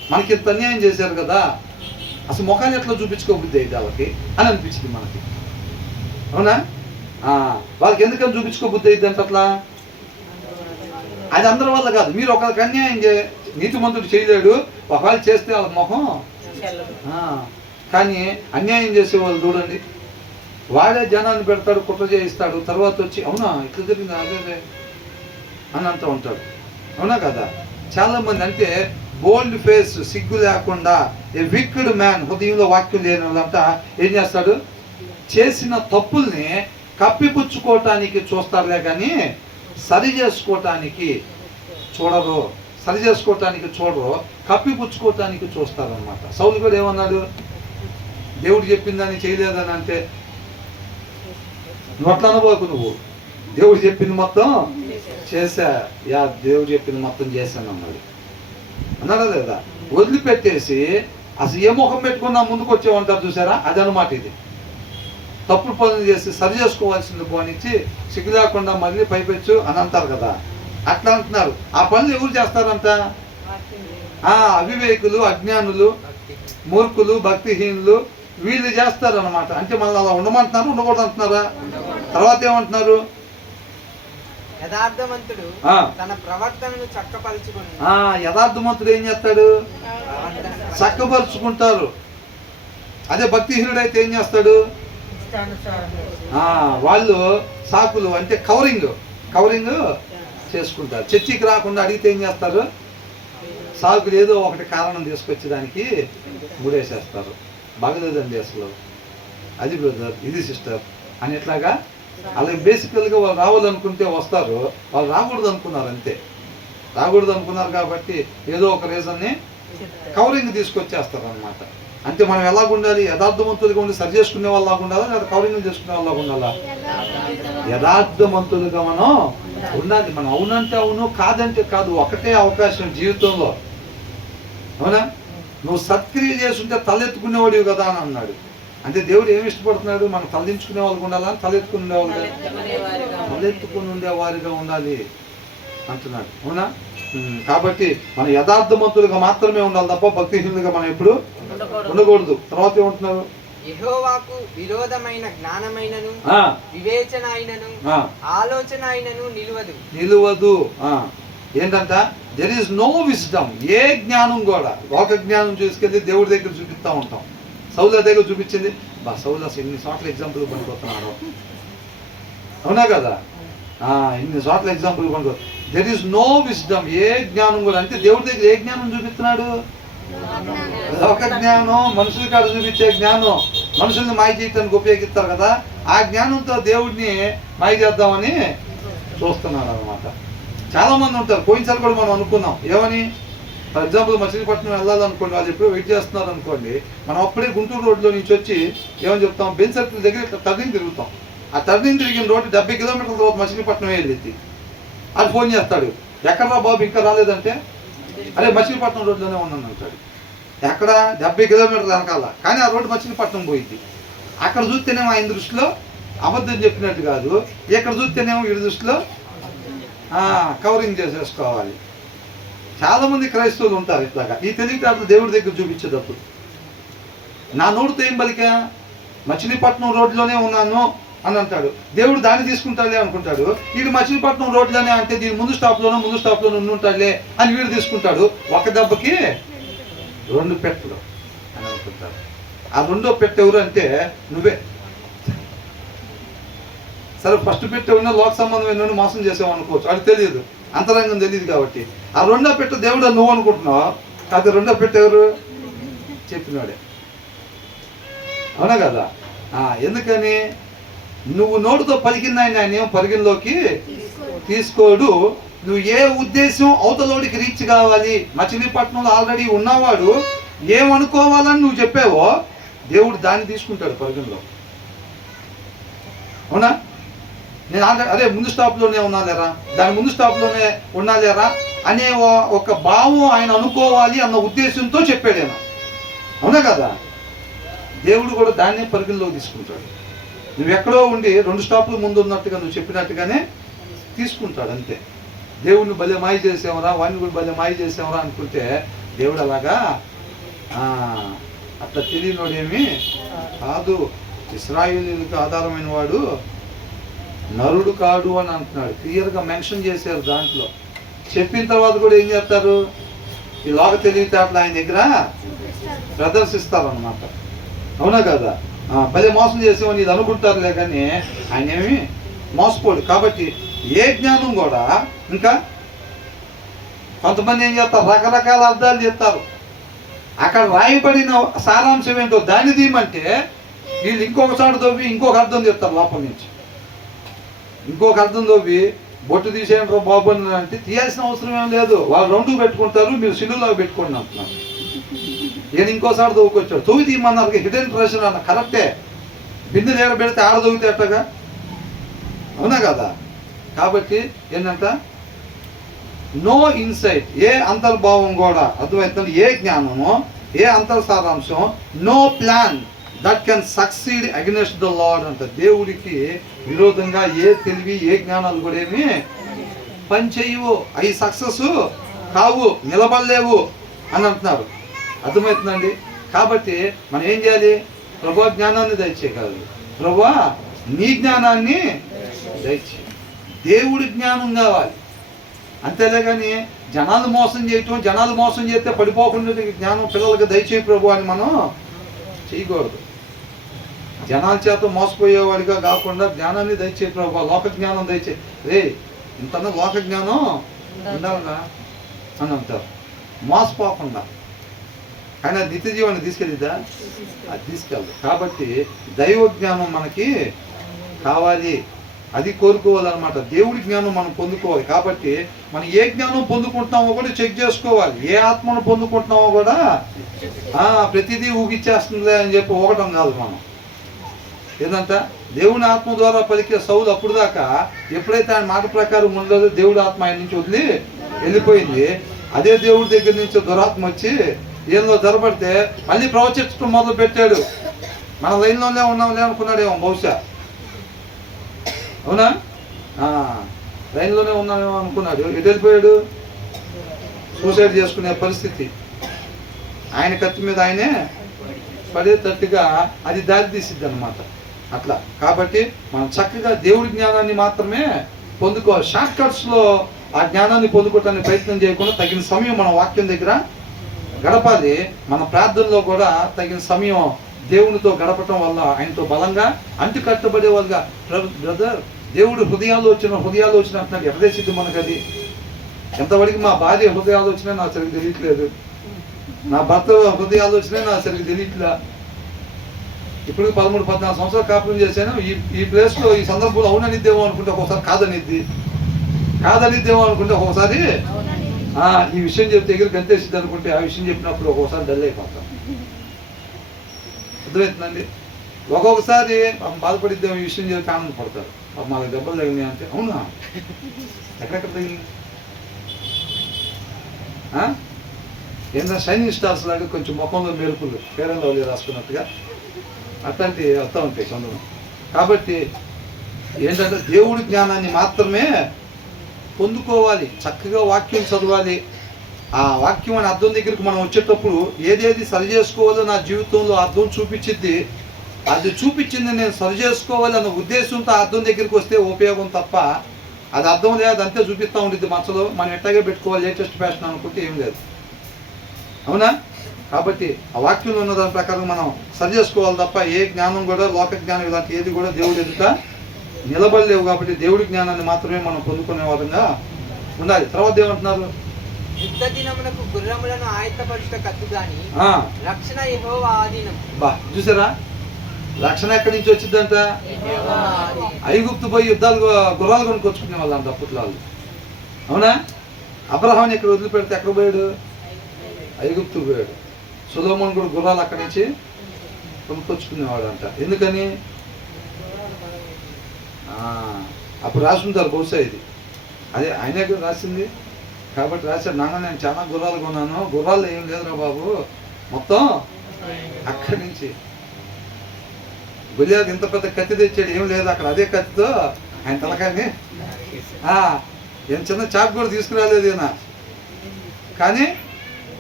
మనకి ఇంత అన్యాయం చేశారు కదా, అసలు ముఖాన్ని ఎట్లా చూపించుకోబుద్ది అయితే వాళ్ళకి అని అనిపించింది మనకి. అవునా? వాళ్ళకి ఎందుకని చూపించుకోబుద్ది అయితే అంటే అట్లా, అది అందరి వల్ల కాదు. మీరు ఒకరికి అన్యాయం నీతిమంతుడు చేయలేడు, ఒకవేళ చేస్తే వాళ్ళ మొహం. కానీ అన్యాయం చేసేవాళ్ళు చూడండి, వాడే జనాన్ని పెడతాడు, కుట్ర చేయిస్తాడు, తర్వాత వచ్చి అవునా ఇట్లా జరిగింది అదే అని అంటూ ఉంటాడు. అవునా కదా? చాలామంది అంటే బోల్డ్ ఫేస్, సిగ్గు లేకుండా, ఏ విక్డ్ మ్యాన్, హృదయంలో వాక్యం లేని వాళ్ళంతా ఏం చేస్తాడు, చేసిన తప్పుల్ని కప్పిపుచ్చుకోవటానికి చూస్తారులే కానీ సరి చేసుకోవటానికి చూడరు, కప్పిపుచ్చుకోవటానికి చూస్తారనమాట. సౌలు కూడా ఏమన్నాడు, దేవుడు చెప్పిందని చేయలేదని అంటే, నువ్వు అట్లా అనుకోకు, నువ్వు దేవుడు చెప్పింది మొత్తం దేవుడు చెప్పింది మొత్తం చేశాను అన్నాడా లేదా? వదిలిపెట్టేసి అసలు ఏ ముఖం పెట్టుకున్నా ముందుకు వచ్చేవంటారు చూసారా, అదనమాట. ఇది తప్పుడు పనులు చేసి సరి చేసుకోవాల్సింది పోనిచ్చి సిగ్గు లేకుండా మళ్ళీ పైపెచ్చు అని అంటారు కదా, అట్లా అంటున్నారు. ఆ పనులు ఎవరు చేస్తారంట? అవివేకులు, అజ్ఞానులు, మూర్ఖులు, భక్తిహీనులు, వీళ్ళు చేస్తారనమాట. అంటే మళ్ళీ అలా ఉండమంటున్నారు, ఉండకూడదు అంటున్నారా? తర్వాత ఏమంటున్నారు, యథార్థవంతుడు తన ప్రవర్తనను చక్కపరుచుకుని. యథార్థవంతుడు ఏం చేస్తాడు, చక్కపరుచుకుంటారు. అదే భక్తిహీనుడు అయితే ఏం చేస్తాడు, వాళ్ళు సాకులు అంటే కవరింగ్ చేసుకుంటారు. చర్చికి రాకుండా అడిగితే ఏం చేస్తారు, సాకులు ఏదో ఒకటి కారణం తీసుకొచ్చేదానికి ముడేసేస్తారు. బాగలేదండి అసలు, అది బ్రదర్, ఇది సిస్టర్ అని ఎట్లాగా. అలాగే బేసికల్గా వాళ్ళు రావాలనుకుంటే వస్తారు, వాళ్ళు రాకూడదు అనుకున్నారు అంతే. రాకూడదు అనుకున్నారు కాబట్టి ఏదో ఒక రీజన్ని కవరింగ్ తీసుకొచ్చేస్తారు అనమాట. అంటే మనం ఎలాగుండాలి, యథార్థవంతులుగా ఉండి సరి చేసుకునే వాళ్ళలాగా ఉండాలా, లేదా కవరింగ్ చేసుకునే వాళ్ళలాగా ఉండాలా? యథార్థవంతులుగా మనం ఉండాలి. మనం అవునంటే అవును, కాదంటే కాదు, ఒకటే అవకాశం జీవితంలో. అవునా? నువ్వు సత్క్రియ చేస్తుంటే తలెత్తుకునేవాడివి కదా అని అన్నాడు. అంటే దేవుడు ఏమి ఇష్టపడుతున్నాడు, మనం తలదించుకునే వాళ్ళకి ఉండాలని, తలెత్తుకుని ఉండేవారిగా ఉండాలి అంటున్నాడు. అవునా? కాబట్టి మన యథార్థవంతులుగా మాత్రమే ఉండాలి తప్ప భక్తిహీనులుగా మనం ఎప్పుడు ఉండకూడదు. తర్వాత ఏమంటున్నారు, యెహోవాకు విరోధమైన జ్ఞానమైనను వివేచన అయినను ఆలోచన అయినను నిలువదు. ఏంటంట, దెర్ ఈస్ నో విజ్డమ్. ఏ జ్ఞానం కూడా, లోక జ్ఞానం చూసుకెళ్ళి దేవుడి దగ్గర చూపిస్తూ ఉంటాం. సౌల దగ్గర చూపించింది, సౌలు అసలు ఎన్ని చోట్ల ఎగ్జాంపుల్ పనికొస్తున్నాడు. అవునా కదా? ఇన్ని చోట్ల example పనికొ. There is no wisdom. ఏ జ్ఞానం కూడా, అంటే దేవుడి దగ్గర ఏ జ్ఞానం చూపిస్తున్నాడు, లోక జ్ఞానం, మనుషుల కాడ చూపించే జ్ఞానం. మనుషుల్ని మాయ చేయటానికి ఉపయోగిస్తారు కదా, ఆ జ్ఞానంతో దేవుడిని మాయ చేద్దామని చూస్తున్నాడు అనమాట. చాలా మంది ఉంటారు. పోయినసారి కూడా మనం అనుకున్నాం ఏమని, ఫర్ ఎగ్జాంపుల్ మచిలీపట్నం వెళ్ళాలనుకోండి, వాళ్ళు ఎప్పుడు వెయిట్ చేస్తున్నారు అనుకోండి, మనం అప్పుడే గుంటూరు రోడ్లో నుంచి వచ్చి ఏమని చెప్తాం, బెంచ్ సర్కిల్ దగ్గర ఇట్లా టర్నింగ్ తిరుగుతాం. ఆ టర్నింగ్ తిరిగిన రోడ్డు 70 కిలోమీటర్ల తర్వాత మచిలీపట్నం వెళ్ళింది. అది ఫోన్ చేస్తాడు, ఎక్కడరా బాబు ఇంకా రాలేదంటే, అరే మచిలీపట్నం రోడ్లోనే ఉన్నాను అంటాడు. ఎక్కడ 70 కిలోమీటర్లు వెనకాల, కానీ ఆ రోడ్డు మచిలీపట్నం పోయింది. అక్కడ చూస్తేనేమో ఆయన దృష్టిలో అబద్ధం చెప్పినట్టు కాదు, ఇక్కడ చూస్తేనేమో వీడి దృష్టిలో కవరింగ్ చేసేసుకోవాలి. చాలామంది క్రైస్తవులు ఉంటారు ఇట్లాగా. ఈ తెలివితేటలు దేవుడి దగ్గర చూపించేటప్పుడు, నా నోటితో ఏం పలికా, మచిలీపట్నం రోడ్లోనే ఉన్నాను అని అంటాడు. దేవుడు దాన్ని తీసుకుంటాడులే అనుకుంటాడు. వీడు మచిలీపట్నం రోడ్లోనే అంటే దీని ముందు స్టాప్లోనే ఉండుంటాడులే అని వీడు తీసుకుంటాడు. ఒక దెబ్బకి 2 పెట్టలు అని అనుకుంటాడు. ఆ 2వ పెట్టె ఎవరు అంటే నువ్వే. సరే, ఫస్ట్ పెట్టెవన్నా లోక సంబంధమైన మోసం చేసావు అనుకోవచ్చు, అది తెలియదు, అంతరంగం తెలియదు కాబట్టి. ఆ 2వ పెట్టె దేవుడు నువ్వు అనుకుంటున్నావు, అది 2వ పెట్టె ఎవరు, చెప్పినాడే. అవునా కదా? ఎందుకని, నువ్వు నోటితో పలికింది ఆయన ఏం పరిగణలోకి తీసుకోడు. నువ్వు ఏ ఉద్దేశం అవతలోడికి రీచ్ కావాలి, మచిలీపట్నంలో ఆల్రెడీ ఉన్నవాడు ఏమనుకోవాలని నువ్వు చెప్పావో దేవుడు దాన్ని తీసుకుంటాడు పరిగణలో. అవునా? నేను ఆల్రెడీ అరే ముందు స్టాప్లోనే ఉన్నాలేరా, దాని ముందు స్టాప్లోనే ఉన్నాలేరా అనే ఒక భావం ఆయన అనుకోవాలి అన్న ఉద్దేశంతో చెప్పాడేనా. అవునా కదా? దేవుడు కూడా దాన్నే పరిగణలోకి తీసుకుంటాడు. నువ్వు ఎక్కడో ఉండి 2 స్టాపుల ముందు ఉన్నట్టుగా నువ్వు చెప్పినట్టుగానే తీసుకుంటాడు అంతే. దేవుడిని భలే మాయ చేసామరా, వాడిని కూడా భలే మాయ చేసామరా అనుకుంటే దేవుడు అలాగా అట్లా తెలియనోడేమి కాదు. ఇశ్రాయేలీయులకు ఆధారమైన వాడు నరుడు కాడు అని అంటున్నాడు, క్లియర్గా మెన్షన్ చేశారు దాంట్లో. చెప్పిన తర్వాత కూడా ఏం చేస్తారు, ఈ లోక తెలివితేటలు ఆయన దగ్గర ప్రదర్శిస్తారన్నమాట. అవునా కదా? భలే మోసం చేసేవని ఇది అనుకుంటారులే కానీ ఆయన ఏమి మోసపోడు. కాబట్టి ఏ జ్ఞానం కూడా ఇంకా కొంతమంది ఏం చేస్తారు, రకరకాల అర్థాలు చెప్తారు. అక్కడ రాయబడిన సారాంశం ఏంటో దాన్ని తీయమంటే వీళ్ళు ఇంకొకసారి తోవి ఇంకొక అర్థం చెప్తారు. లోపల నుంచి ఇంకొక అర్థం తోవి బొట్టు తీసేయండి బాబు అని అంటే తీయాల్సిన అవసరం ఏం లేదు, వాళ్ళు రెండు పెట్టుకుంటారు, మీరు సిల్లులో పెట్టుకోండి అంటున్నారు. నేను ఇంకోసారి తవ్వుకొచ్చాడు, తవ్వి తీయమన్నారు. హిడెన్ ట్రెషర్ అన్న కరెక్టే, బిందె దగ్గర పెడితే ఆడ తవ్వితే అట్టగా, అవునా కదా? కాబట్టి ఏంటంట, నో ఇన్సైట్, ఏ అంతర్భావం కూడా అర్థమవుతుంది, ఏ జ్ఞానము, ఏ అంతర్సారాంశం, no plan that can succeed against the lord అంట. దేవుడికి విరోధంగా ఏ తెలివి ఏ జ్ఞానాలు కూడా ఏమి పనిచేయవు, అవి సక్సెస్ కావు, నిలబడలేవు అని అంటున్నారు. అర్థమవుతుందండి? కాబట్టి మనం ఏం చేయాలి, ప్రభువా జ్ఞానాన్ని దయచేయగలరు, ప్రభువా నీ జ్ఞానాన్ని దయచేయి. దేవుడి జ్ఞానం కావాలి అంతేలే కానీ జనాలు మోసం చేయటం, జనాలు మోసం చేస్తే పడిపోకుండా జ్ఞానం పిల్లలకి దయచేయి ప్రభు అని మనం చేయకూడదు. జనాల చేత మోసపోయేవాడిగా కాకుండా జ్ఞానాన్ని దయచేయి ప్రభు, లోక జ్ఞానం దయచేయి. రే ఇంత లోక జ్ఞానం ఉండాలన్నా అని అంటారు, మోసపోకుండా. కానీ అది నిత్య జీవాన్ని తీసుకెళ్ళిద్దా? అది తీసుకెళ్ళదు. కాబట్టి దైవ జ్ఞానం మనకి కావాలి, అది కోరుకోవాలన్నమాట. దేవుడి జ్ఞానం మనం పొందుకోవాలి. కాబట్టి మనం ఏ జ్ఞానం పొందుకుంటున్నామో కూడా చెక్ చేసుకోవాలి, ఏ ఆత్మను పొందుకుంటున్నామో కూడా. ప్రతిదీ ఊగిచ్చేస్తుందిలే అని చెప్పి ఊగటం కాదు మనం. ఏంటంట, దేవుని ఆత్మ ద్వారా పలికే సౌలు అప్పుడు దాకా ఎప్పుడైతే ఆయన మాట ప్రకారం ఉండదో దేవుడి ఆత్మ ఆయన నుంచి వదిలి వెళ్ళిపోయింది. అదే దేవుడి దగ్గర నుంచి దురాత్మ వచ్చి ఏందో ధరపడితే మళ్ళీ ప్రవచించడం మొదలు పెట్టాడు. మన లైన్లోనే ఉన్నాంలే అనుకున్నాడేమో బహుశా, అవునా? లైన్లోనే ఉన్నామేమో అనుకున్నాడు, ఎటు వెళ్ళిపోయాడు? సూసైడ్ చేసుకునే పరిస్థితి. ఆయన కత్తి మీద ఆయనే పడేటట్టుగా అది దారి తీసిద్ది అనమాట. అట్లా కాబట్టి మనం చక్కగా దేవుడి జ్ఞానాన్ని మాత్రమే పొందుకోవాలి. షార్ట్ కట్స్లో ఆ జ్ఞానాన్ని పొందుకోవటానికి ప్రయత్నం చేయకుండా తగిన సమయం మన వాక్యం దగ్గర గడపాలి. మన ప్రార్థనలో కూడా తగిన సమయం దేవునితో గడపటం వల్ల ఆయనతో బలంగా అంటు కట్టబడే వాళ్ళుగా. బ్రదర్, దేవుడు హృదయాలు వచ్చిన అంటున్నాడు. ఎప్పుడేసిద్ది మనకు అది? ఎంతవరకు మా భార్య హృదయాలు వచ్చినా నాకు సరిగ్గా తెలియట్లేదు, నా భర్త హృదయాలు వచ్చినా నాకు సరిగ్గా తెలియట్లే. ఇప్పుడు 13-14 సంవత్సరాలు కాపురం చేశాను. ఈ ప్లేస్లో ఈ సందర్భంలో అవుననిద్దేమో అనుకుంటే ఒక్కోసారి కాదనిద్దేమో అనుకుంటే ఒక్కోసారి ఈ విషయం చెప్తే ఎగిరి గంతేసిద్ది అనుకుంటే ఆ విషయం చెప్పినప్పుడు ఒక్కోసారి డల్ అయిపోతాం. అర్థమవుతుందండి? ఒక్కొక్కసారి బాధపడిద్దాం ఈ విషయం చెప్తే ఆనందపడతారు. మాకు దెబ్బలు తగినాయి అంటే, అవునా ఎక్కడెక్కడ తగిలి ఏంటంటే షైనింగ్ స్టార్స్ లాగా కొంచెం ముఖంలో మెరుపులు ఫెయిర్ అండ్ లవ్లీ రాసుకున్నట్టుగా అట్లాంటి వస్తూ ఉంటాయి కొందరు. కాబట్టి ఏంటంటే దేవుడి జ్ఞానాన్ని మాత్రమే పొందుకోవాలి, చక్కగా వాక్యం చదవాలి. ఆ వాక్యం అనే అర్థం దగ్గరికి మనం వచ్చేటప్పుడు ఏదేది సరి చేసుకోవాలో నా జీవితంలో అర్థం చూపించిద్ది, అది చూపించింది నేను సరి చేసుకోవాలి అన్న ఉద్దేశంతో అర్థం దగ్గరికి వస్తే ఉపయోగం తప్ప అది అర్థం లేదు అంతే చూపిస్తూ ఉంటుంది మనసులో. మనం ఎట్టాగే పెట్టుకోవాలి లేటెస్ట్ ఫ్యాషన్ అనుకుంటే ఏం లేదు, అవునా? కాబట్టి ఆ వాక్యంలో ఉన్న దాని ప్రకారం మనం సరి చేసుకోవాలి తప్ప ఏ జ్ఞానం కూడా, లోక జ్ఞానం ఇలాంటి ఏది కూడా దేవుడి ఎదుట నిలబడలేవు. కాబట్టి దేవుడి జ్ఞానాన్ని మాత్రమే మనం పొందుకునే విధంగా ఉండాలి. తర్వాత ఏమంటున్నారు, యుద్ధ దినమునకు గుర్రములను ఆయత్తపరుచుట కత్తు గాని రక్షణ యెహోవా ఆధీనం. చూసారా, రక్షణ ఎక్కడి నుంచి వచ్చిందంట? ఐగుప్తు పోయి గుర్రాలు కొనుక్కొచ్చుకునే వాళ్ళంట అప్పట్లో వాళ్ళు, అవునా? అబ్రహాం ఇక్కడ వదిలిపెడితే ఎక్కడ పోయాడు? ఐగుప్తు పోయాడు. సొలొమోను కూడా గుర్రాలు అక్కడి నుంచి కొనుక్కొచ్చుకునేవాడు అంట. ఎందుకని? అప్పుడు రాసుకుంటారు బహుశా, ఇది అదే ఆయనే రాసింది కాబట్టి రాశాడు. నాన్న నేను చాలా గుర్రాలు కొన్నాను, గుర్రాలు ఏం లేదురా బాబు, మొత్తం అక్కడి నుంచి. గులియాకి ఇంత పెద్ద కత్తి తెచ్చాడు, ఏం లేదు అక్కడ. అదే కత్తితో ఆయన తలకాయని ఏం చిన్న చాకు కూడా తీసుకురాలేదు ఈయన. కానీ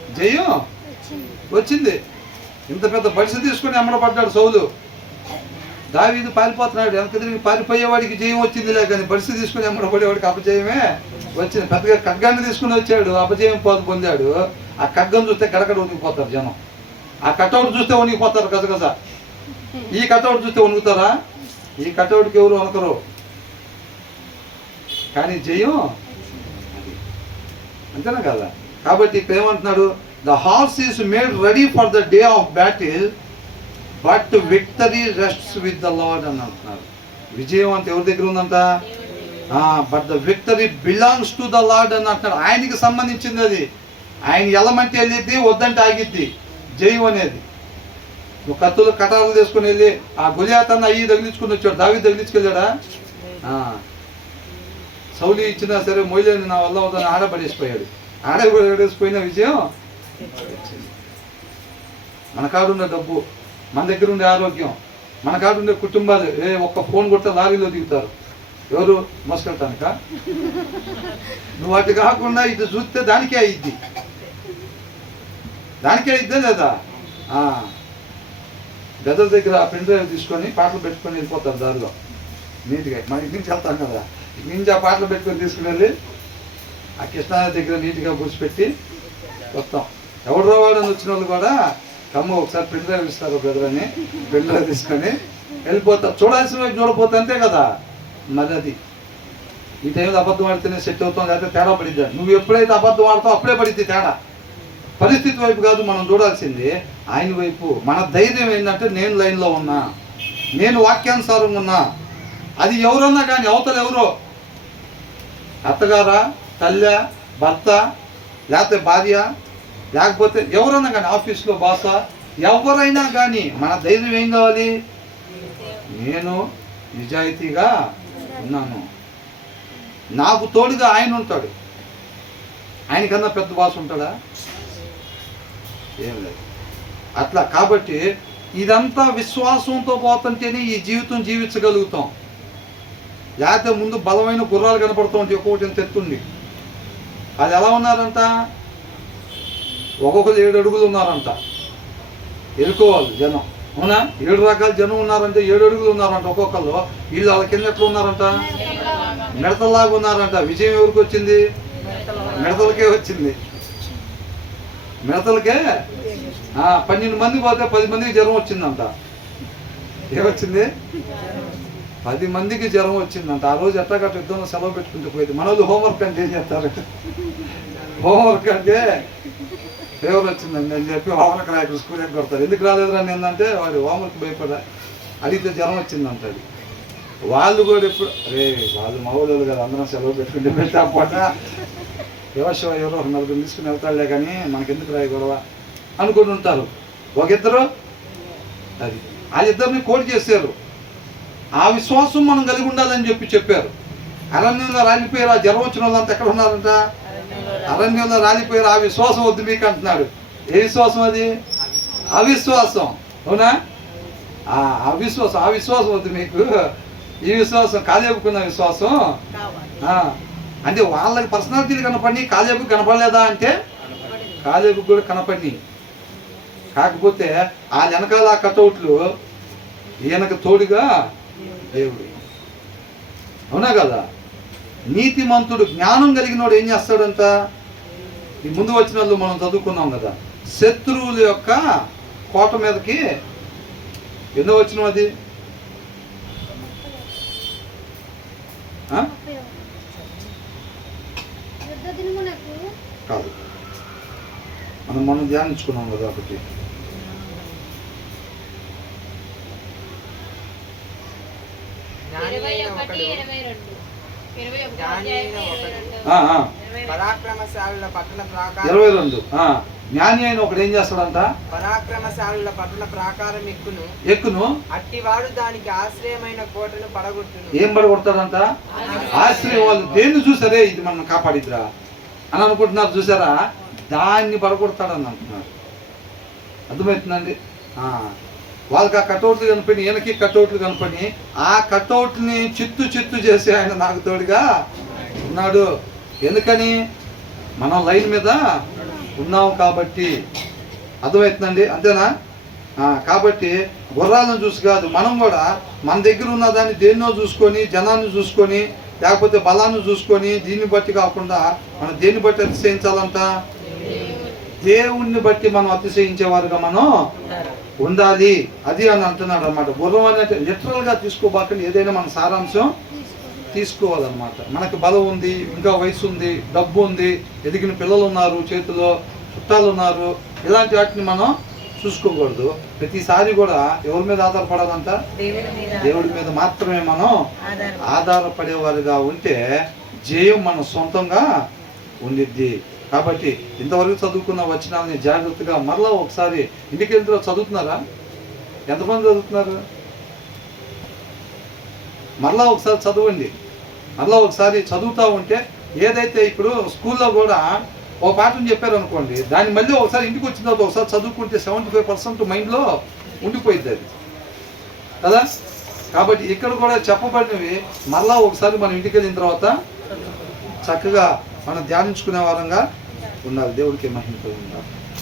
జయం వచ్చింది. ఇంత పెద్ద బడిస తీసుకొని అమ్మడపడ్డాడు సౌలు. దావీదు పారిపోతున్నాడు, వెనక తిరిగి పారిపోయేవాడికి జయం వచ్చిందిలే, కానీ బడిస తీసుకుని అమ్మడపడేవాడికి అపజయమే వచ్చింది. పెద్దగా ఖడ్గాన్ని తీసుకుని వచ్చాడు, అపజయం పొందాడు. ఆ ఖడ్గం చూస్తే గడగడ వణికిపోతారు జనం. ఆ కటౌట్ చూస్తే వణికిపోతారు గజగజ. ఈ కటౌట్ చూస్తే వణుకుతారా? ఈ కటౌట్కి ఎవరు వణకరు. కానీ జయం అది, అంతేనా కదా? కాబట్టి ఇక్కడ ఏమంటున్నాడు, the horse is made ready for the day of battle but victory rests with the lord అని అంటున్నారు. విజయం అంటే ఎవరి దగ్గర ఉందంట? But the victory belongs to the lord అని అంటున్నాడు. ఆయనకి సంబంధించింది అది. ఆయన ఎలమంటే వెళ్ళిద్ది, వద్దంటే ఆగిద్ది జయం అనేది. నువ్వు కత్తులు కటాలు తీసుకుని వెళ్ళి ఆ గొలియాతన్న అయ్యి తగిలించుకుని వచ్చాడు. దావీదు తగిలించుకెళ్ళాడా? సౌలి ఇచ్చినా సరే మొయ్యలేని నా వల్ల అవుతాను ఆడబడేసిపోయాడు. ఆడబడేసిపోయిన విజయం మన కాడుండే డబ్బు, మన దగ్గర ఉండే ఆరోగ్యం, మన కాడుండే కుటుంబాలు ఒక్క ఫోన్ కొట్టే లారీలో దిగుతారు. ఎవరు మోసుకెళ్తానుక? నువ్వు అటు కాకుండా ఇటు చూస్తే దానికే అయ్యిద్ది, దానికే అయిద్దే లేదా? గదల దగ్గర పెన్ డ్రైవ్ తీసుకొని పాటలు పెట్టుకొని వెళ్ళిపోతారు దారిలో నీట్గా. మన ఇంటి నుంచి వెళ్తాం కదా, ఇటు నుంచి ఆ పాటలు పెట్టుకొని తీసుకుని వెళ్ళి ఆ కృష్ణానది దగ్గర నీట్గా పూసిపెట్టి వస్తాం. ఎవరు రావాలని వచ్చిన వాళ్ళు కూడా కమ్మ ఒకసారి పెన్ డ్రైవ్ ఇస్తారు బ్రదర్ అని పెన్ డ్రైవ్ తీసుకొని వెళ్ళిపోతారు. చూడాల్సిన వైపు చూడపోతే అంతే కదా. మరి అది ఈ టైంలో అబద్ధం ఆడితేనే సెట్ అవుతాం, లేకపోతే తేడా పడిద్దా. నువ్వు ఎప్పుడైతే అబద్ధం ఆడతావు అప్పుడే పడిద్ది తేడా. పరిస్థితి వైపు కాదు మనం చూడాల్సింది, ఆయన వైపు. మన ధైర్యం ఏంటంటే నేను లైన్లో ఉన్నా, నేను వాక్యానుసారంగా ఉన్నా. అది ఎవరన్నా కానీ, అవతల ఎవరో అత్తగారా, తల్లి, భర్త, లేకపోతే భార్య, లేకపోతే ఎవరన్నా కానీ ఆఫీస్లో బాస, ఎవరైనా కానీ మన ధైర్యం ఏం కావాలి? నేను నిజాయితీగా ఉన్నాను, నాకు తోడుగా ఆయన ఉంటాడు. ఆయనకన్నా పెద్ద బాస్ ఉంటాడా? ఏం లేదు. అట్లా కాబట్టి ఇదంతా విశ్వాసంతో పోతుంటేనే ఈ జీవితం జీవించగలుగుతాం. లేకపోతే ముందు బలమైన గుర్రాలు కనపడుతూ ఉంటాయి, ఒక్కొక్కటి తెత్తుంది. అది ఎలా ఉన్నారంట? ఒక్కొక్కరు 7 అడుగులు ఉన్నారంట. ఎదుర్కోవాలి జనం, అవునా? 7 రకాల జనం ఉన్నారంటే 7 అడుగులు ఉన్నారంట ఒక్కొక్కళ్ళు. వీళ్ళు వాళ్ళ కింద ఎట్లా ఉన్నారంట? మిడతల్లాగా ఉన్నారంట. విజయం ఎవరికి వచ్చింది? మిడతలకే వచ్చింది. మిడతలకే 12 మంది పోతే 10 మందికి జ్వరం వచ్చిందంట. ఏమొచ్చింది? 10 మందికి జ్వరం వచ్చిందంట. ఆ రోజు ఎట్లా గట్ట యుద్ధంలో సెలవు పెట్టుకుంటూ పోయింది. మన వాళ్ళు హోంవర్క్ అంటే ఏం చేస్తారు? హోంవర్క్ అంటే ఫేవర్ వచ్చిందండి అని చెప్పి హోంవర్క్ రాయకు స్కూల్ కొడతారు. ఎందుకు రాలేదురా ఏంటంటే వాడు హోంవర్క్ భయపడా, అడిగితే జ్వరం వచ్చిందంట. అది వాళ్ళు కూడా ఎప్పుడు వాళ్ళు మగవాళ్ళు కదా, అందరం సెలవు పెట్టుకుంటే పెట్టాపట యువశివ ఎవరో 4 తీసుకుని వెళ్తాడులే కానీ మనకెందుకు రాయి గొడవ అనుకుని ఉంటారు. ఒకిద్దరు అది వాళ్ళిద్దరిని కోడి చేశారు. ఆ విశ్వాసం మనం కలిగి ఉండాలని చెప్పారు. అరణ్యంలో రాలిపోయారు. ఆ జ్వరం వచ్చిన వాళ్ళంతా ఎక్కడ ఉన్నారంట? అరణ్యంలో రాలిపోయారు. ఆ విశ్వాసం వద్దు మీకు అంటున్నాడు. ఏ విశ్వాసం అది? అవిశ్వాసం, అవునా? ఆ విశ్వాసం వద్దు మీకు. ఈ విశ్వాసం కాలేపుకున్న విశ్వాసం. అంటే వాళ్ళకి పర్సనాలిటీలు కనపడి కాలేపు కనపడలేదా అంటే కాలేపు కూడా కనపడి, కాకపోతే ఆ వెనకాల కటౌట్లు ఈయనకు తోడుగా దేవుడు, అవునా కదా? నీతిమంతుడు జ్ఞానం కలిగినోడు ఏం చేస్తాడంట? ఈ ముందు వచ్చిన వాళ్ళు మనం చదువుకున్నాం కదా, శత్రువుల యొక్క కోట మీదకి ఎన్నో వచ్చిన అది కాదు, మనం ధ్యానించుకున్నాం కదా. ఒకటి పరాక్రమశాలుల పట్టణ ప్రాకారం 22. జ్ఞాని అయిన ఒకడు ఏం చేస్తాడంట? పరాక్రమశాలుల పట్టణ ప్రాకారం ఎక్కును అట్టివాడు దానికి ఆశ్రయమైన కోటను పడగొట్టును. ఏం పడగొడతాడంట? ఆశ్రయం. వాళ్ళు దేన్ని చూసారే ఇది మనం కాపాడిద్రా అని అనుకుంటున్నారు, చూసారా? దాన్ని పడగొడతాడని అంటున్నారు. అర్థమవుతుందండి? వాళ్ళకి ఆ కటౌట్లు కనపడి, ఈయనకి కటౌట్లు కనపడి, ఆ కటౌట్ని చిత్తు చేసి ఆయన నాకు తోడుగా ఉన్నాడు. ఎందుకని? మనం లైన్ మీద ఉన్నాం కాబట్టి. అర్థమవుతుందండి, అంతేనా? కాబట్టి గుర్రాలను చూసి కాదు, మనం కూడా మన దగ్గర ఉన్న దాన్ని దేన్నో చూసుకొని, జనాన్ని చూసుకొని, లేకపోతే బలాన్ని చూసుకొని, దీన్ని బట్టి కాకుండా మనం దేన్ని బట్టి అతిశయించాలంట? దేవుణ్ణి బట్టి మనం అతిశయించేవారుగా మనం ఉండాలి. అది అని అంటున్నాడు అన్నమాట. గుర్రం అనేది లిటరల్గా తీసుకోబాకండి, ఏదైనా మన సారాంశం తీసుకోవాలన్నమాట. మనకు బలం ఉంది, ఇంకా వయసు ఉంది, డబ్బు ఉంది, ఎదిగిన పిల్లలు ఉన్నారు, చేతిలో చుట్టాలు ఉన్నారు, ఇలాంటి వాటిని మనం చూసుకోకూడదు. ప్రతిసారి కూడా ఎవరి మీద ఆధారపడాలంట? దేవుడి మీద మాత్రమే మనం ఆధారపడేవారుగా ఉంటే జయం మన సొంతంగా ఉండిద్ది. కాబట్టి ఇంతవరకు చదువుకున్న వచనాలని జాగ్రత్తగా మరలా ఒకసారి ఇంటికి వెళ్తే చదువుతున్నారా? ఎంతమంది చదువుతున్నారు? మరలా ఒకసారి చదవండి. మరలా ఒకసారి చదువుతూ ఉంటే ఏదైతే ఇప్పుడు స్కూల్లో కూడా ఒక పాఠం చెప్పారు అనుకోండి, దాన్ని మళ్ళీ ఒకసారి ఇంటికి వచ్చిన తర్వాత ఒకసారి చదువుకుంటే 75% మైండ్లో ఉండిపోయింది అది కదా. కాబట్టి ఇక్కడ కూడా చెప్పబడినవి మరలా ఒకసారి మనం ఇంటికి వెళ్ళిన తర్వాత చక్కగా మనం ధ్యానించుకునే వారంగా ఉండాలి. దేవుడికి మహిమ కలుగును గాక.